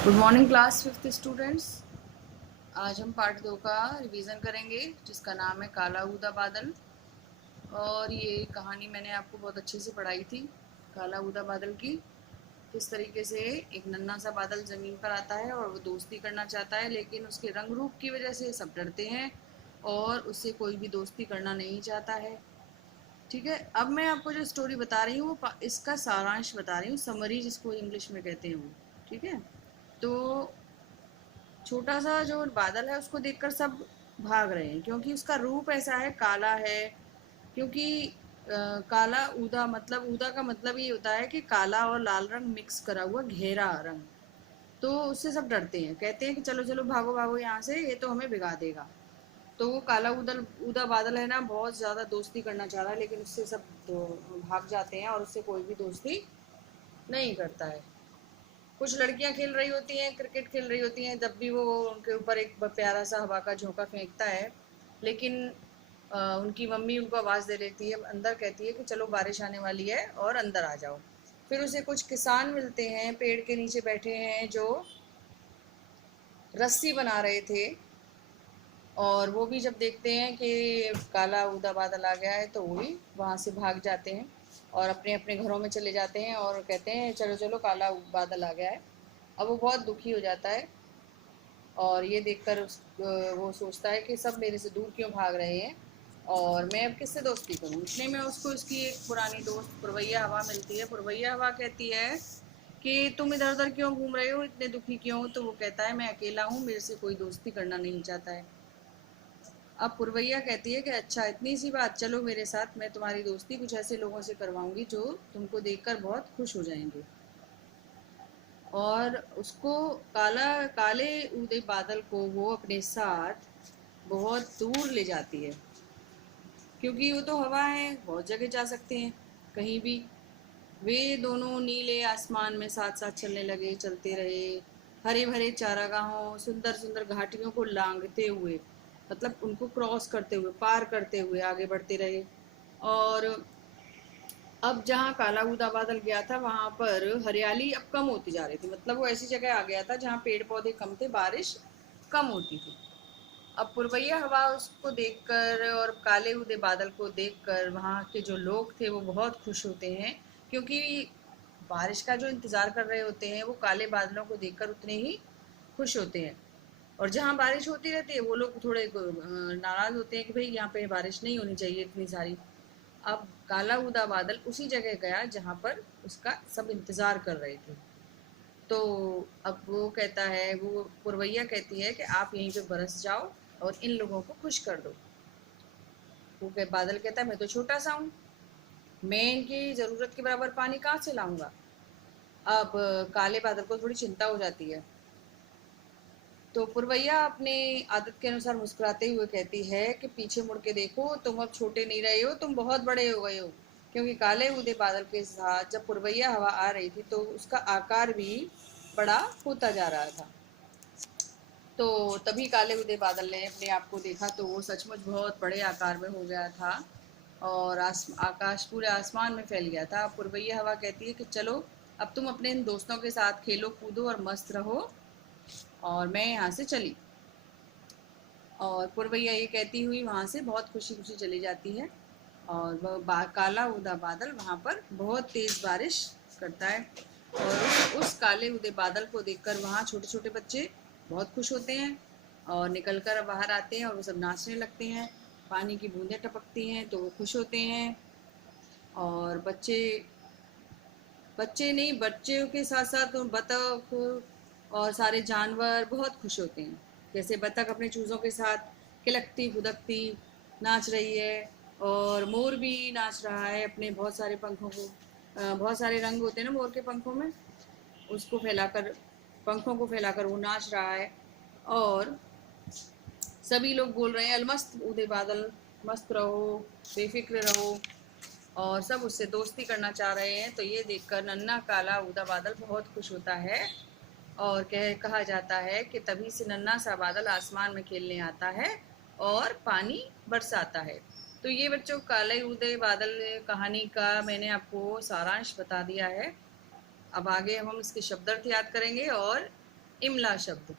Good morning class fifth students. आज हम part 2 का रिवीजन करेंगे जिसका नाम है काला ऊदा बादल। और ये कहानी मैंने आपको बहुत अच्छे से पढ़ाई थी। काला ऊदा बादल की किस तरीके से एक नन्हा सा बादल ज़मीन पर आता है और वो दोस्ती करना चाहता है, लेकिन उसके रंग रूप की वजह से सब डरते हैं और उससे कोई भी दोस्ती करना नहीं चाहता है। ठीक है, अब मैं आपको जो स्टोरी बता रही हूँ इसका सारांश बता रही हूँ, समरी जिसको इंग्लिश में कहते हैं वो। ठीक है, तो छोटा सा जो बादल है उसको देखकर सब भाग रहे हैं क्योंकि उसका रूप ऐसा है, काला है। क्योंकि काला ऊदा, मतलब ऊदा का मतलब ये होता है कि काला और लाल रंग मिक्स करा हुआ घेरा रंग। तो उससे सब डरते हैं, कहते हैं कि चलो चलो भागो भागो यहाँ से, ये तो हमें भिगा देगा। तो वो काला ऊदल ऊदा बादल है ना, बहुत ज़्यादा दोस्ती करना चाह रहा है, लेकिन उससे सब भाग जाते हैं और उससे कोई भी दोस्ती नहीं करता है। कुछ लड़कियां खेल रही होती हैं, क्रिकेट खेल रही होती हैं, जब भी वो उनके ऊपर एक प्यारा सा हवा का झोंका फेंकता है, लेकिन उनकी मम्मी उनको आवाज़ दे लेती है अंदर, कहती है कि चलो बारिश आने वाली है और अंदर आ जाओ। फिर उसे कुछ किसान मिलते हैं, पेड़ के नीचे बैठे हैं, जो रस्सी बना रहे थे। और वो भी जब देखते हैं कि काला ऊदा बादल आ गया है तो वो भी वहाँ से भाग जाते हैं और अपने अपने घरों में चले जाते हैं और कहते हैं चलो चलो काला बादल आ गया है। अब वो बहुत दुखी हो जाता है और ये देखकर वो सोचता है कि सब मेरे से दूर क्यों भाग रहे हैं और मैं अब किससे दोस्ती करूं। इतने में उसको इसकी एक पुरानी दोस्त पुरवैया हवा मिलती है। पुरवैया हवा कहती है कि तुम इधर उधर क्यों घूम रहे हो, इतने दुखी क्यों हो। तो वो कहता है मैं अकेला हूँ, मेरे से कोई दोस्ती करना नहीं चाहता है। अब पुरवैया कहती है कि अच्छा इतनी सी बात, चलो मेरे साथ, मैं तुम्हारी दोस्ती कुछ ऐसे लोगों से करवाऊंगी जो तुमको देखकर बहुत खुश हो जाएंगे। और उसको काले उदय बादल को वो अपने साथ बहुत दूर ले जाती है, क्योंकि वो तो हवा है, बहुत जगह जा सकते हैं, कहीं भी। वे दोनों नीले आसमान में साथ साथ चलने लगे, चलते रहे, हरे भरे चारागाहों, सुंदर सुंदर घाटियों को लांघते हुए, मतलब उनको क्रॉस करते हुए, पार करते हुए आगे बढ़ते रहे। और अब जहाँ काला ऊदा बादल गया था वहां पर हरियाली अब कम होती जा रही थी, मतलब वो ऐसी जगह आ गया था जहाँ पेड़ पौधे कम थे, बारिश कम होती थी। अब पुरवैया हवा उसको देखकर और काले उदय बादल को देखकर वहाँ के जो लोग थे वो बहुत खुश होते हैं, क्योंकि बारिश का जो इंतज़ार कर रहे होते हैं वो काले बादलों को देखकर उतने ही खुश होते हैं। और जहाँ बारिश होती रहती है वो लोग थोड़े नाराज़ होते हैं कि भाई यहाँ पे बारिश नहीं होनी चाहिए इतनी सारी। अब काला उदा बादल उसी जगह गया जहाँ पर उसका सब इंतज़ार कर रहे थे। तो अब वो कहता है, वो पुरवैया कहती है कि आप यहीं पे बरस जाओ और इन लोगों को खुश कर दो। बादल कहता है मैं तो छोटा सा हूँ, मैं इनकी ज़रूरत के बराबर पानी कहाँ से लाऊंगा। अब काले बादल को थोड़ी चिंता हो जाती है, तो पुरवैया अपने आदत के अनुसार मुस्कुराते हुए कहती है कि पीछे मुड़ के देखो, तुम अब छोटे नहीं रहे हो, तुम बहुत बड़े हो गए हो। क्योंकि काले उदय बादल के साथ जब पुरवैया हवा आ रही थी तो उसका आकार भी बड़ा होता जा रहा था। तो तभी काले उदय बादल ने अपने आप को देखा तो वो सचमुच बहुत बड़े आकार में हो गया था और आकाश पूरे आसमान में फैल गया था। पुरवैया हवा कहती है कि चलो अब तुम अपने इन दोस्तों के साथ खेलो कूदो और मस्त रहो, और मैं यहाँ से चली। और पुरवैया ये कहती हुई वहाँ से बहुत खुशी खुशी चली जाती है और वह काला उदा बादल वहाँ पर बहुत तेज़ बारिश करता है। और उस काले उदय बादल को देखकर वहाँ छोटे छोटे बच्चे बहुत खुश होते हैं और निकल कर बाहर आते हैं और वो सब नाचने लगते हैं। पानी की बूंदें टपकती हैं तो वो खुश होते हैं। और बच्चे बच्चे नहीं, बच्चों के साथ साथ बतख और सारे जानवर बहुत खुश होते हैं। जैसे बतख अपने चूज़ों के साथ खिलकती फुदकती नाच रही है, और मोर भी नाच रहा है अपने बहुत सारे पंखों को, बहुत सारे रंग होते हैं ना मोर के पंखों में, उसको फैलाकर, पंखों को फैलाकर वो नाच रहा है। और सभी लोग बोल रहे हैं अलमस्त उदय बादल, मस्त रहो, बेफिक्र रहो, और सब उससे दोस्ती करना चाह रहे हैं। तो ये देखकर नन्हा काला उदा बादल बहुत खुश होता है और कहा जाता है कि तभी से नन्हा सा बादल आसमान में खेलने आता है और पानी बरसाता है। तो ये बच्चों काले उदय बादल कहानी का मैंने आपको सारांश बता दिया है। अब आगे हम इसके शब्दार्थ याद करेंगे और इमला शब्द।